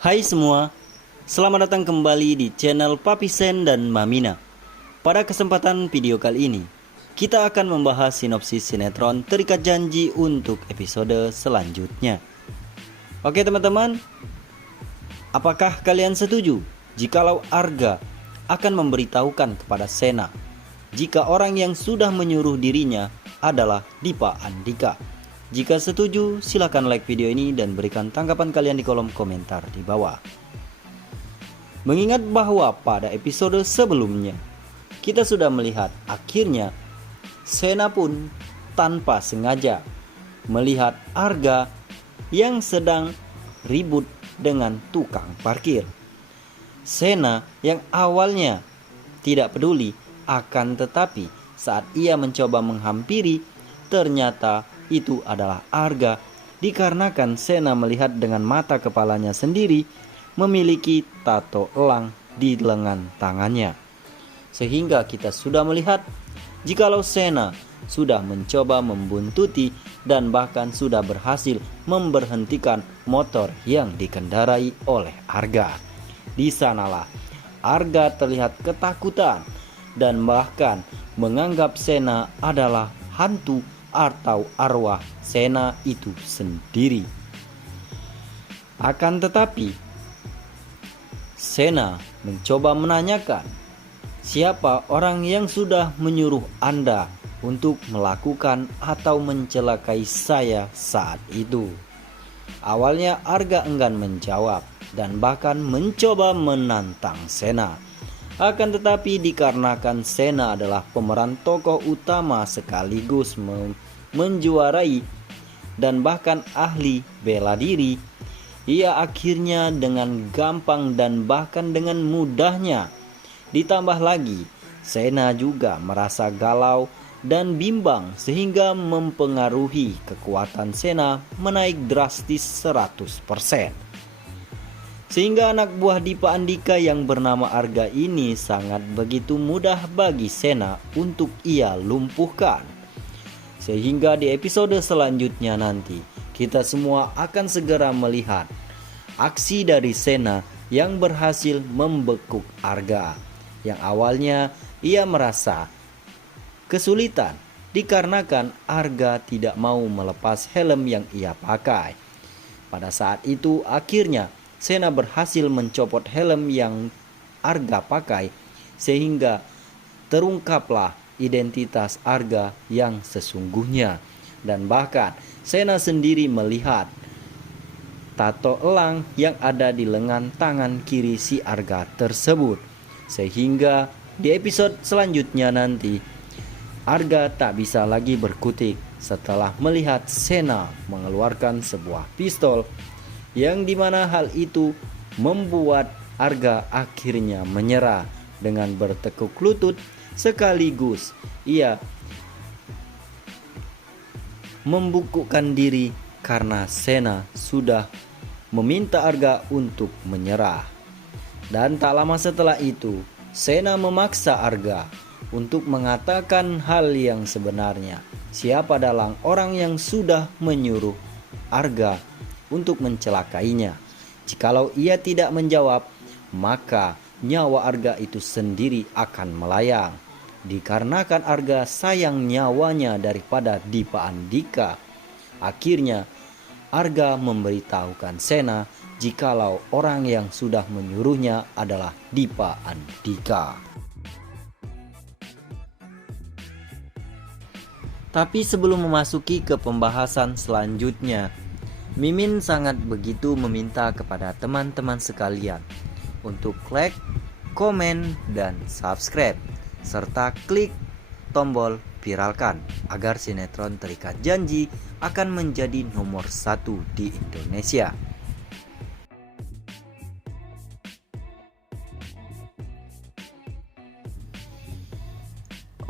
Hai semua, selamat datang kembali di channel Papi Sen dan Mamina. Pada kesempatan video kali ini, kita akan membahas sinopsis sinetron Terikat Janji untuk episode selanjutnya. Oke teman-teman, apakah kalian setuju jikalau Arga akan memberitahukan kepada Sena jika orang yang sudah menyuruh dirinya adalah Dipa Andika? Jika setuju, silakan like video ini dan berikan tanggapan kalian di kolom komentar di bawah. Mengingat bahwa pada episode sebelumnya, kita sudah melihat akhirnya Sena pun tanpa sengaja melihat Arga yang sedang ribut dengan tukang parkir. Sena yang awalnya tidak peduli, akan tetapi saat ia mencoba menghampiri, ternyata itu adalah Arga, dikarenakan Sena melihat dengan mata kepalanya sendiri memiliki tato elang di lengan tangannya. Sehingga kita sudah melihat jikalau Sena sudah mencoba membuntuti dan bahkan sudah berhasil memberhentikan motor yang dikendarai oleh Arga. Di sanalah Arga terlihat ketakutan dan bahkan menganggap Sena adalah hantu atau arwah Sena itu sendiri. Akan tetapi Sena mencoba menanyakan, siapa orang yang sudah menyuruh Anda untuk melakukan atau mencelakai saya saat itu? Awalnya Arga enggan menjawab dan bahkan mencoba menantang Sena. Akan tetapi dikarenakan Sena adalah pemeran tokoh utama sekaligus menjuarai dan bahkan ahli bela diri, ia akhirnya dengan gampang dan bahkan dengan mudahnya. Ditambah lagi Sena juga merasa galau dan bimbang sehingga mempengaruhi kekuatan Sena menaik drastis 100%. Sehingga anak buah Dipa Andika yang bernama Arga ini sangat begitu mudah bagi Sena untuk ia lumpuhkan. Sehingga di episode selanjutnya nanti kita semua akan segera melihat aksi dari Sena yang berhasil membekuk Arga. Yang awalnya ia merasa kesulitan dikarenakan Arga tidak mau melepas helm yang ia pakai. Pada saat itu akhirnya Sena berhasil mencopot helm yang Arga pakai sehingga terungkaplah identitas Arga yang sesungguhnya. Dan bahkan Sena sendiri melihat tato elang yang ada di lengan tangan kiri si Arga tersebut. Sehingga di episode selanjutnya nanti Arga tak bisa lagi berkutik setelah melihat Sena mengeluarkan sebuah pistol, yang dimana hal itu membuat Arga akhirnya menyerah dengan bertekuk lutut sekaligus ia membungkukkan diri karena Sena sudah meminta Arga untuk menyerah. Dan tak lama setelah itu Sena memaksa Arga untuk mengatakan hal yang sebenarnya, siapa dalang orang yang sudah menyuruh Arga untuk mencelakainya. Jikalau ia tidak menjawab, maka nyawa Arga itu sendiri akan melayang. Dikarenakan Arga sayang nyawanya daripada Dipa Andika, akhirnya Arga memberitahukan Sena jikalau orang yang sudah menyuruhnya adalah Dipa Andika. Tapi sebelum memasuki ke pembahasan selanjutnya, Mimin sangat begitu meminta kepada teman-teman sekalian untuk like, komen, dan subscribe, serta klik tombol viralkan agar sinetron Terikat Janji akan menjadi nomor 1 di Indonesia.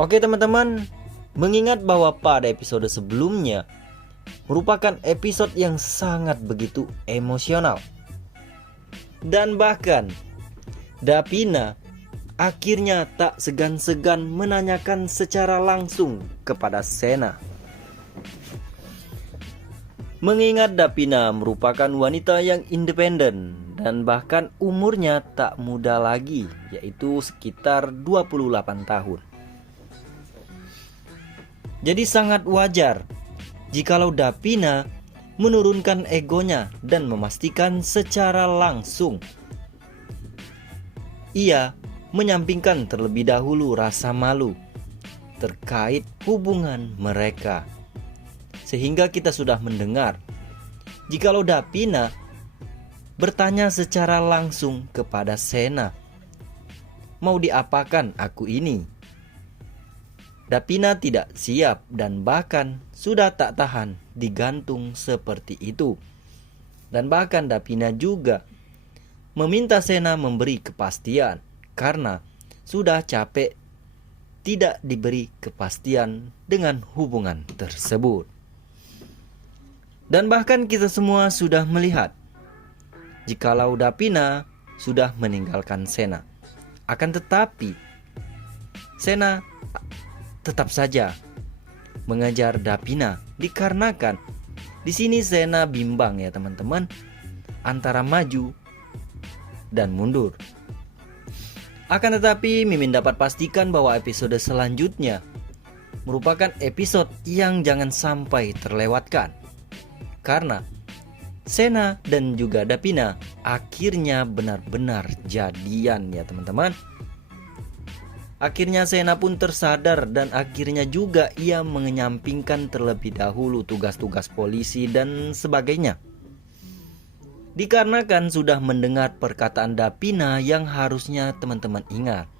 Oke teman-teman, mengingat bahwa pada episode sebelumnya merupakan episode yang sangat begitu emosional, dan bahkan Davina akhirnya tak segan-segan menanyakan secara langsung kepada Sena Mengingat Davina merupakan wanita yang independen dan bahkan umurnya tak muda lagi, yaitu sekitar 28 tahun. Jadi sangat wajar jikalau Davina menurunkan egonya dan memastikan secara langsung ia menyampingkan terlebih dahulu rasa malu terkait hubungan mereka. Sehingga kita sudah mendengar jikalau Davina bertanya secara langsung kepada Sena, "Mau diapakan aku ini?" Davina tidak siap dan bahkan sudah tak tahan digantung seperti itu. Dan bahkan Davina juga meminta Sena memberi kepastian karena sudah capek tidak diberi kepastian dengan hubungan tersebut. Dan bahkan kita semua sudah melihat jikalau Davina sudah meninggalkan Sena. Akan tetapi Sena tetap saja mengejar Davina dikarenakan di sini Sena bimbang ya teman-teman, antara maju dan mundur. Akan tetapi Mimin dapat pastikan bahwa episode selanjutnya merupakan episode yang jangan sampai terlewatkan. Karena Sena dan juga Davina akhirnya benar-benar jadian ya teman-teman. Akhirnya Sena pun tersadar dan akhirnya juga ia menyampingkan terlebih dahulu tugas-tugas polisi dan sebagainya. Dikarenakan sudah mendengar perkataan Davina yang harusnya teman-teman ingat.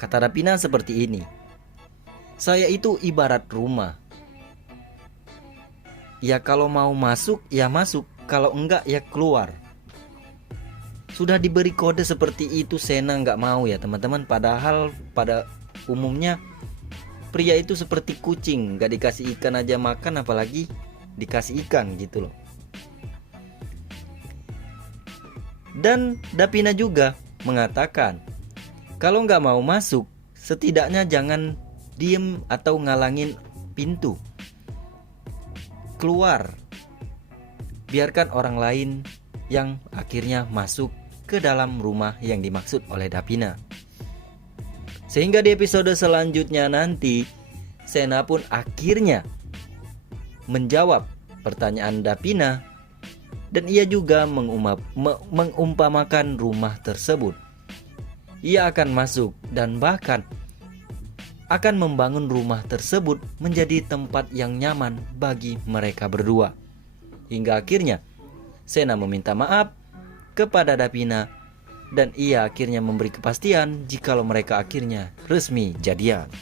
Kata Davina seperti ini, "Saya itu ibarat rumah. Ya kalau mau masuk ya masuk, kalau enggak ya keluar." Sudah diberi kode seperti itu, Sena enggak mau ya teman-teman. Padahal pada umumnya pria itu seperti kucing, enggak dikasih ikan aja makan, apalagi dikasih ikan gitu loh. Dan Davina juga mengatakan kalau enggak mau masuk, setidaknya jangan diem atau ngalangin pintu. Keluar, biarkan orang lain yang akhirnya masuk ke dalam rumah yang dimaksud oleh Davina. Sehingga di episode selanjutnya nanti Sena pun akhirnya menjawab pertanyaan Davina dan ia juga mengumpamakan rumah tersebut. Ia akan masuk dan bahkan akan membangun rumah tersebut menjadi tempat yang nyaman bagi mereka berdua. Hingga akhirnya Sena meminta maaf kepada Davina dan ia akhirnya memberi kepastian jikalau mereka akhirnya resmi jadian.